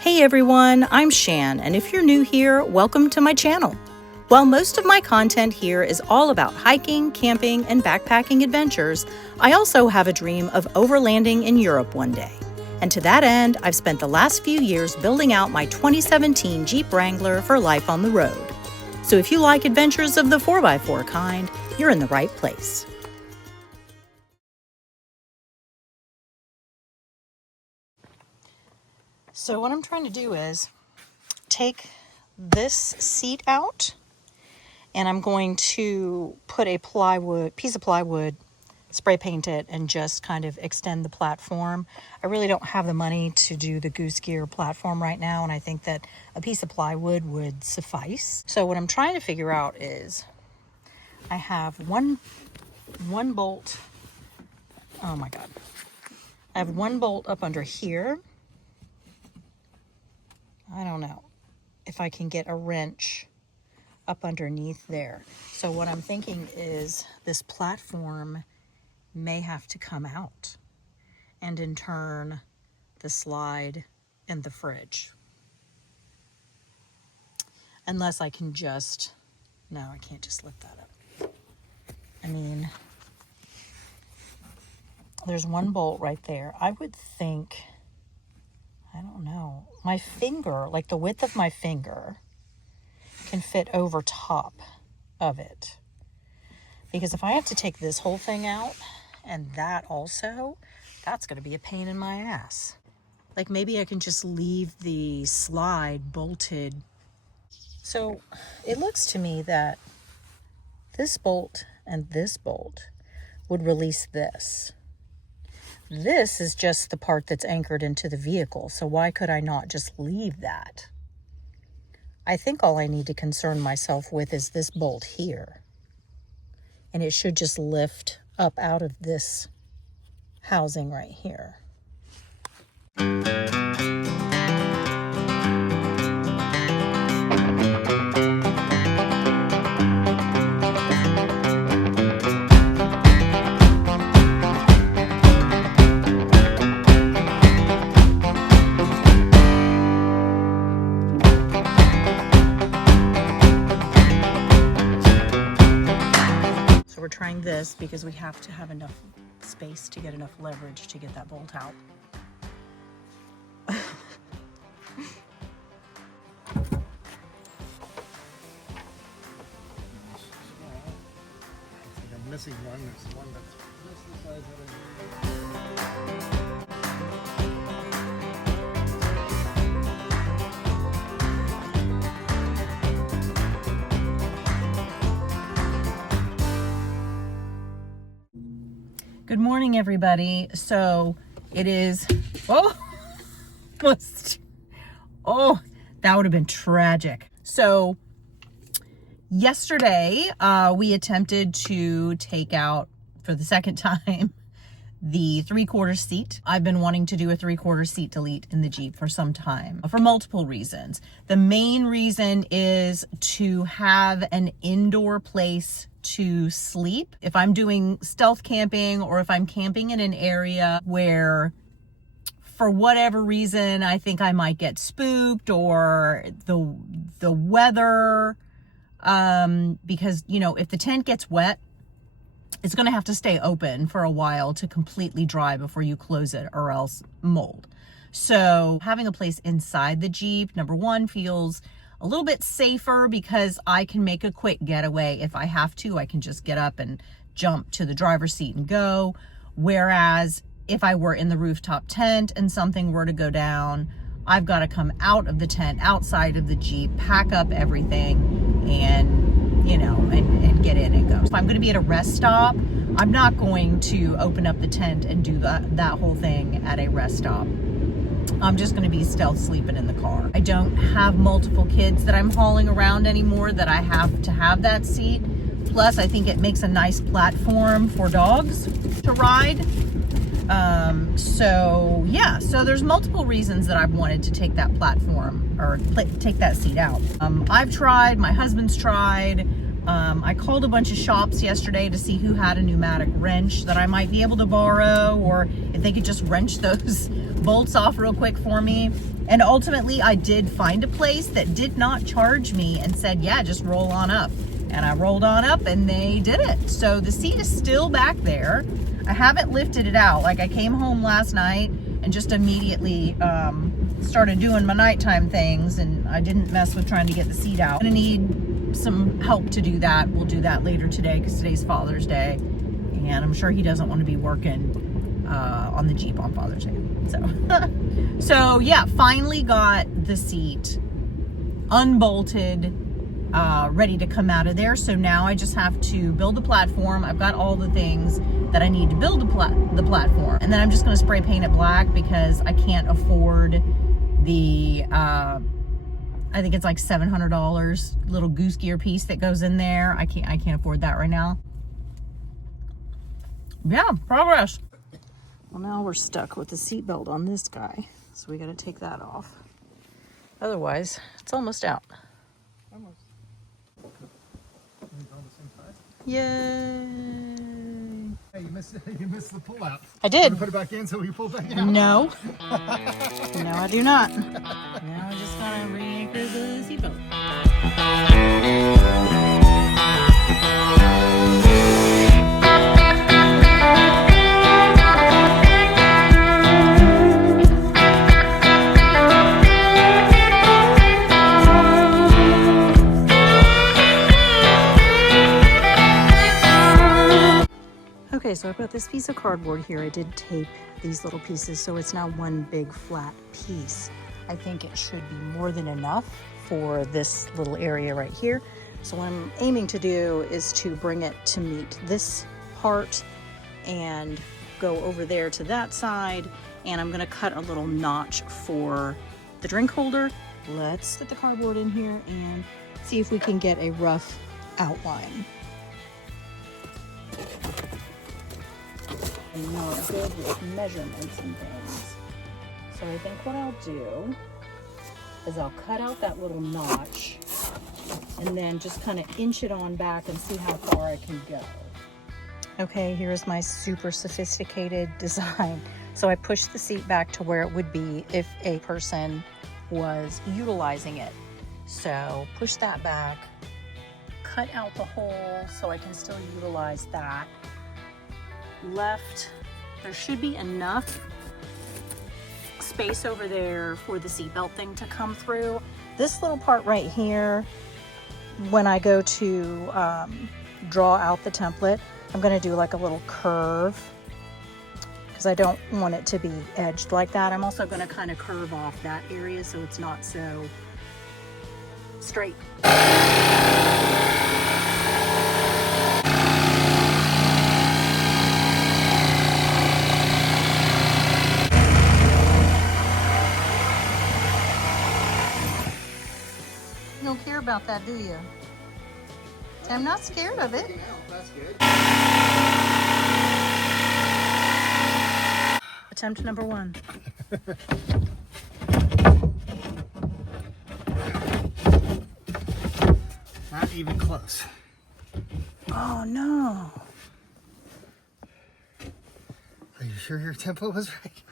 Hey everyone, I'm Shan, and if you're new here, welcome to my channel. While most of my content here is all about hiking, camping, and backpacking adventures, I also have a dream of overlanding in Europe one day. And to that end, I've spent the last few years building out my 2017 Jeep Wrangler for life on the road. So if you like adventures of the 4x4 kind, you're in the right place. So what I'm trying to do is take this seat out, and I'm going to put a piece of plywood, spray paint it, and just kind of extend the platform. I really don't have the money to do the goose gear platform right now, and I think that a piece of plywood would suffice. So what I'm trying to figure out is I have one bolt. Oh my God. I have one bolt up under here. I don't know if I can get a wrench up underneath there. So what I'm thinking is this platform may have to come out, and in turn the slide and the fridge. Unless I can just, no, I can't just lift that up. I mean, there's one bolt right there. I would think, I don't know, my finger, like the width of my finger, can fit over top of it. Because if I have to take this whole thing out and that also, that's going to be a pain in my ass. Like maybe I can just leave the slide bolted. So it looks to me that this bolt and this bolt would release this. This is just the part that's anchored into the vehicle, so why could I not just leave that? I think all I need to concern myself with is this bolt here. And it should just lift up out of this housing right here. We're trying this because we have to have enough space to get enough leverage to get that bolt out. I think I'm missing one. There's one that's just the size of it. Good morning, everybody. So it is, that would have been tragic. So yesterday, we attempted to take out, for the second time, the 3/4 seat. I've been wanting to do a 3/4 seat delete in the Jeep for some time, for multiple reasons. The main reason is to have an indoor place to sleep. If I'm doing stealth camping, or if I'm camping in an area where for whatever reason I think I might get spooked, or the weather, because if the tent gets wet, it's going to have to stay open for a while to completely dry before you close it, or else mold. So having a place inside the Jeep, number one, feels a little bit safer because I can make a quick getaway if I have to. I can just get up and jump to the driver's seat and go. Whereas if I were in the rooftop tent and something were to go down, I've got to come out of the tent, outside of the Jeep, pack up everything, and get in and go. If I'm going to be at a rest stop, I'm not going to open up the tent and do that whole thing at a rest stop. I'm just going to be stealth sleeping in the car. I don't have multiple kids that I'm hauling around anymore that I have to have that seat. Plus, I think it makes a nice platform for dogs to ride. So there's multiple reasons that I've wanted to take that platform, or take that seat out. I've tried, my husband's tried. I called a bunch of shops yesterday to see who had a pneumatic wrench that I might be able to borrow, or if they could just wrench those bolts off real quick for me. And ultimately, I did find a place that did not charge me and said, yeah, just roll on up. And I rolled on up and they did it. So the seat is still back there. I haven't lifted it out. Like, I came home last night and just immediately started doing my nighttime things, and I didn't mess with trying to get the seat out. I'm gonna need some help to do that. We'll do that later today because today's Father's Day, and I'm sure he doesn't want to be working on the Jeep on Father's Day. So, so yeah, finally got the seat unbolted, ready to come out of there. So now I just have to build the platform. I've got all the things that I need to build the platform, and then I'm just going to spray paint it black because I can't afford the I think it's like $700 little goose gear piece that goes in there. I can't afford that right now. Yeah, progress. Well, now we're stuck with the seatbelt on this guy, so we got to take that off. Otherwise, it's almost out. Almost. Yay! Hey, you missed the pull out. I did. Put it back in so we pull back out. No. No, I do not. Now I just gotta re-anchor the seatbelt. Okay, so I've got this piece of cardboard here. I did tape these little pieces so it's now one big flat piece. I think it should be more than enough for this little area right here. So what I'm aiming to do is to bring it to meet this part and go over there to that side, and I'm gonna cut a little notch for the drink holder. Let's put the cardboard in here and see if we can get a rough outline. I'm not good with measurements and things. So I think what I'll do is I'll cut out that little notch and then just kind of inch it on back and see how far I can go. Okay, here's my super sophisticated design. So I pushed the seat back to where it would be if a person was utilizing it. So push that back, cut out the hole so I can still utilize that. Left, there should be enough space over there for the seatbelt thing to come through. This little part right here, when I go to draw out the template, I'm going to do like a little curve because I don't want it to be edged like that. I'm also going to kind of curve off that area so it's not so straight. You don't care about that, do you? I'm not scared of it. That's good. Attempt number 1. Not even close. Oh no. Are you sure your tempo was right?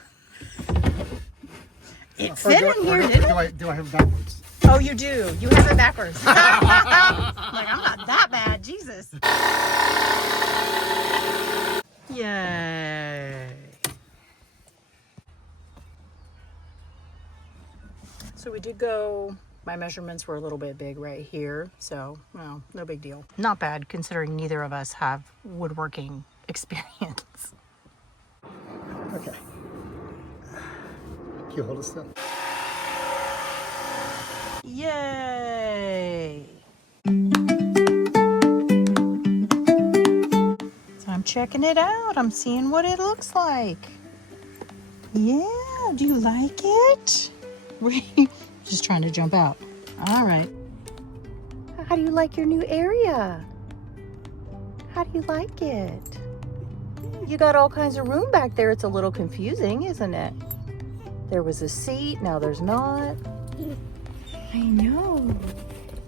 It fit in here, didn't it? Do I have it backwards? Oh, you do. You have it backwards. Like, I'm not that bad. Jesus. Yay. So we did go, my measurements were a little bit big right here. So, well, no big deal. Not bad considering neither of us have woodworking experience. Okay. Can you hold it still? Yay! So I'm checking it out. I'm seeing what it looks like. Yeah, do you like it? Just trying to jump out. All right. How do you like your new area? How do you like it? You got all kinds of room back there. It's a little confusing, isn't it? There was a seat, now there's not. I know.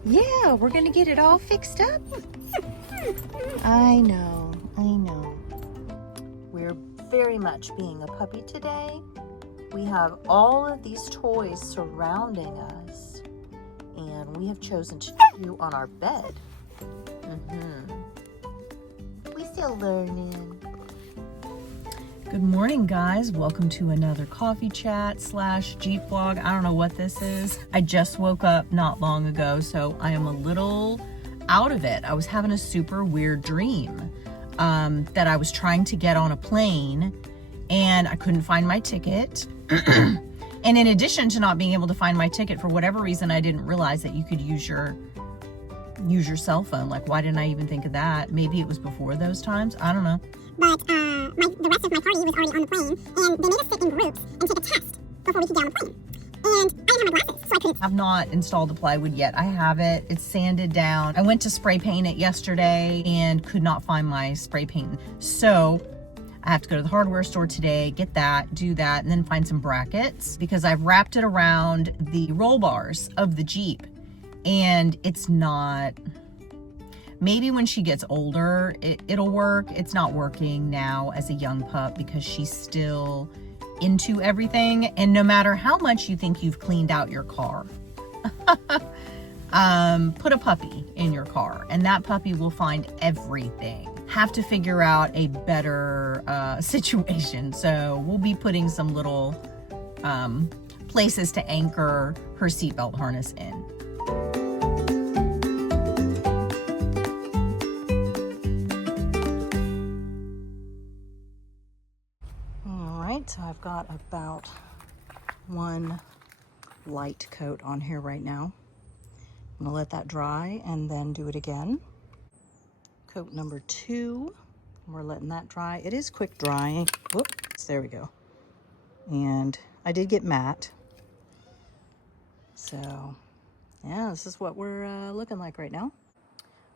Yeah, we're gonna get it all fixed up. I know. We're very much being a puppy today. We have all of these toys surrounding us, and we have chosen to do on our bed. We still learning. Good morning, guys. Welcome to another coffee chat / Jeep vlog. I don't know what this is. I just woke up not long ago, so I am a little out of it. I was having a super weird dream that I was trying to get on a plane and I couldn't find my ticket. And in addition to not being able to find my ticket, for whatever reason, I didn't realize that you could use your cell phone. Like, why didn't I even think of that? Maybe it was before those times. I don't know. But the rest of my party was already on the plane, and they made us sit in groups and take a test before we could get on the plane. And I didn't have my glasses, so I couldn't. I've not installed the plywood yet. I have it. It's sanded down. I went to spray paint it yesterday and could not find my spray paint. So I have to go to the hardware store today, get that, do that, and then find some brackets because I've wrapped it around the roll bars of the Jeep, and it's not. Maybe when she gets older, it'll work. It's not working now as a young pup because she's still into everything. And no matter how much you think you've cleaned out your car, put a puppy in your car and that puppy will find everything. Have to figure out a better situation. So we'll be putting some little places to anchor her seatbelt harness in. So I've got about one light coat on here right now. I'm gonna let that dry and then do it again. Coat number 2, we're letting that dry. It is quick drying. Whoops, there we go. And I did get matte. So yeah, this is what we're looking like right now.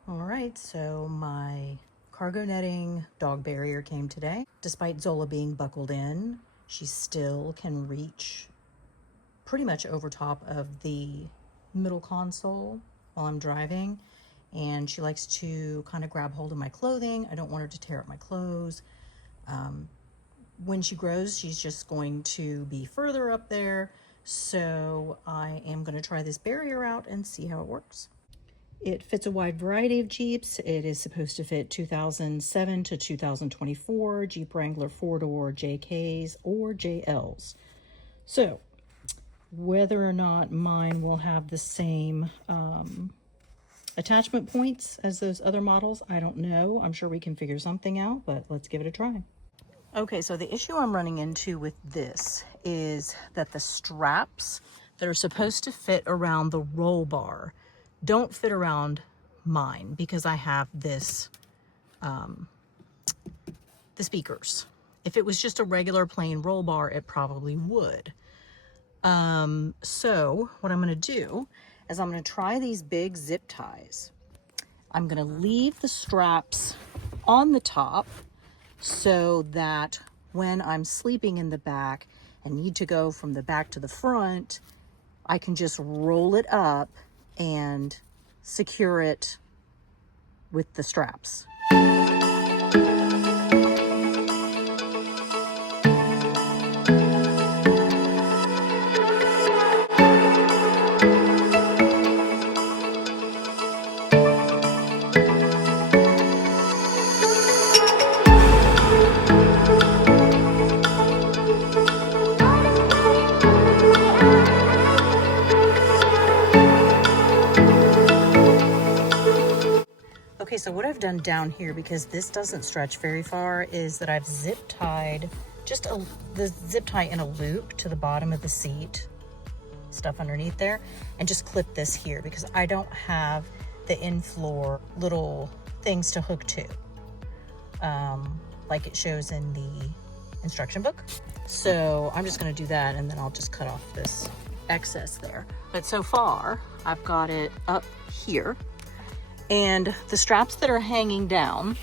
All right, so my cargo netting dog barrier came today. Despite Zola being buckled in, she still can reach pretty much over top of the middle console while I'm driving. And she likes to kind of grab hold of my clothing. I don't want her to tear up my clothes. When she grows, she's just going to be further up there. So I am going to try this barrier out and see how it works. It fits a wide variety of Jeeps. It is supposed to fit 2007 to 2024 Jeep Wrangler 4-door JKs or JLs. So whether or not mine will have the same attachment points as those other models, I don't know. I'm sure we can figure something out, but let's give it a try. Okay, so the issue I'm running into with this is that the straps that are supposed to fit around the roll bar don't fit around mine because I have this, the speakers. If it was just a regular plain roll bar, it probably would. So what I'm gonna do is I'm gonna try these big zip ties. I'm gonna leave the straps on the top so that when I'm sleeping in the back and need to go from the back to the front, I can just roll it up and secure it with the straps. Okay, so what I've done down here, because this doesn't stretch very far, is that I've zip tied the zip tie in a loop to the bottom of the seat, stuff underneath there, and just clip this here because I don't have the in-floor little things to hook to, like it shows in the instruction book. So I'm just gonna do that and then I'll just cut off this excess there. But so far, I've got it up here. And the straps that are hanging down,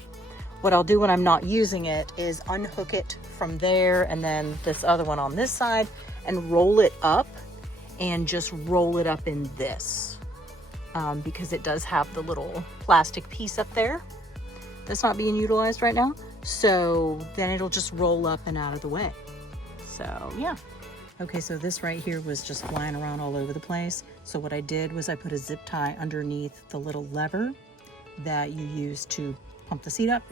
what I'll do when I'm not using it is unhook it from there and then this other one on this side and roll it up and just roll it up in this because it does have the little plastic piece up there that's not being utilized right now. So then it'll just roll up and out of the way. So yeah, Okay, so this right here was just flying around all over the place. So what I did was I put a zip tie underneath the little lever that you use to pump the seat up,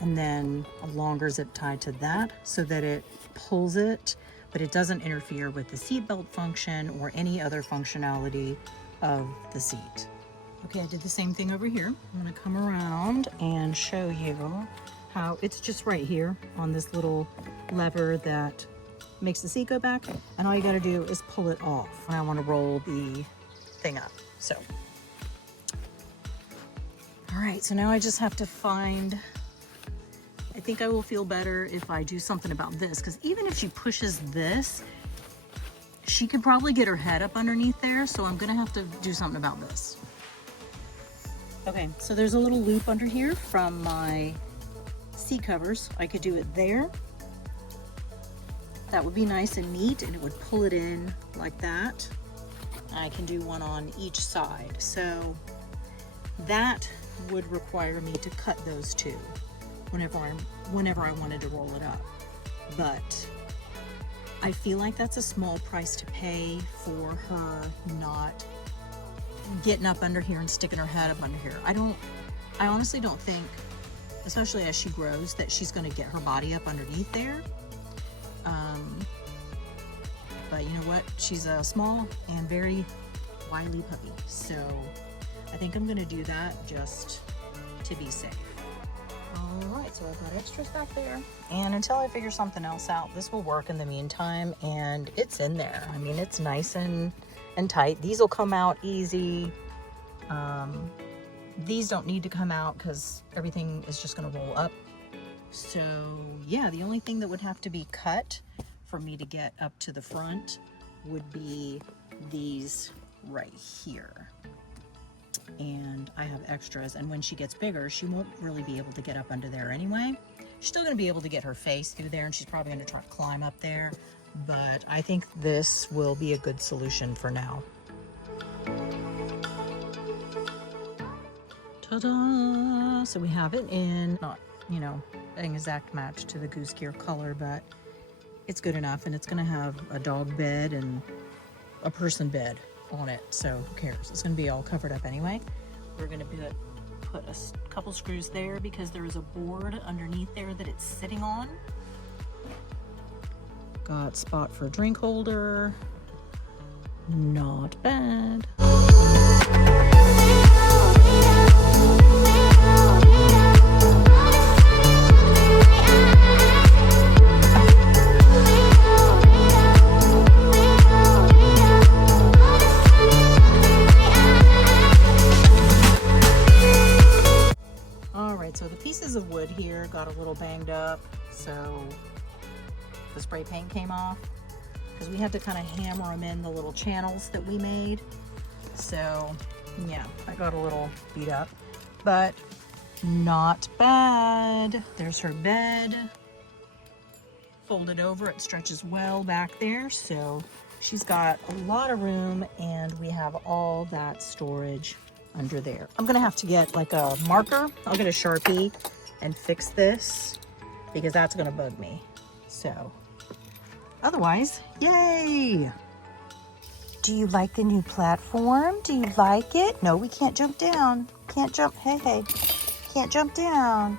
and then a longer zip tie to that so that it pulls it, but it doesn't interfere with the seat belt function or any other functionality of the seat. Okay, I did the same thing over here. I'm gonna come around and show you how it's just right here on this little lever that makes the seat go back, and all you got to do is pull it off when I want to roll the thing up. So all right, so now I just have to find, I think I will feel better if I do something about this, because even if she pushes this, she could probably get her head up underneath there, so I'm gonna have to do something about this. Okay, so there's a little loop under here from my seat covers. I could do it there. That would be nice and neat, and it would pull it in like that. I can do one on each side. So that would require me to cut those two whenever I wanted to roll it up. But I feel like that's a small price to pay for her not getting up under here and sticking her head up under here. I honestly don't think, especially as she grows, that she's gonna get her body up underneath there. But you know what? She's a small and very wily puppy. So I think I'm gonna do that just to be safe. All right, so I've got extras back there. And until I figure something else out, this will work in the meantime, and it's in there. I mean, it's nice and tight. These will come out easy. These don't need to come out because everything is just gonna roll up. So yeah, the only thing that would have to be cut for me to get up to the front would be these right here. And I have extras, and when she gets bigger, she won't really be able to get up under there anyway. She's still gonna be able to get her face through there, and she's probably gonna try to climb up there, but I think this will be a good solution for now. Ta-da! So we have it in, not, you know, an exact match to the goose gear color, but it's good enough, and it's gonna have a dog bed and a person bed on it, so who cares? It's gonna be all covered up anyway. We're gonna put a couple screws there because there is a board underneath there that it's sitting on. Got spot for a drink holder. Not bad. So the pieces of wood here got a little banged up, so the spray paint came off because we had to kind of hammer them in the little channels that we made. So yeah, I got a little beat up, but not bad. There's her bed. Folded over, it stretches well back there, so she's got a lot of room, and we have all that storage under there. I'm gonna have to get like a marker. I'll get a Sharpie and fix this because that's gonna bug me. So otherwise, yay! Do you like the new platform? Do you like it? No, we can't jump down. Can't jump, hey, can't jump down.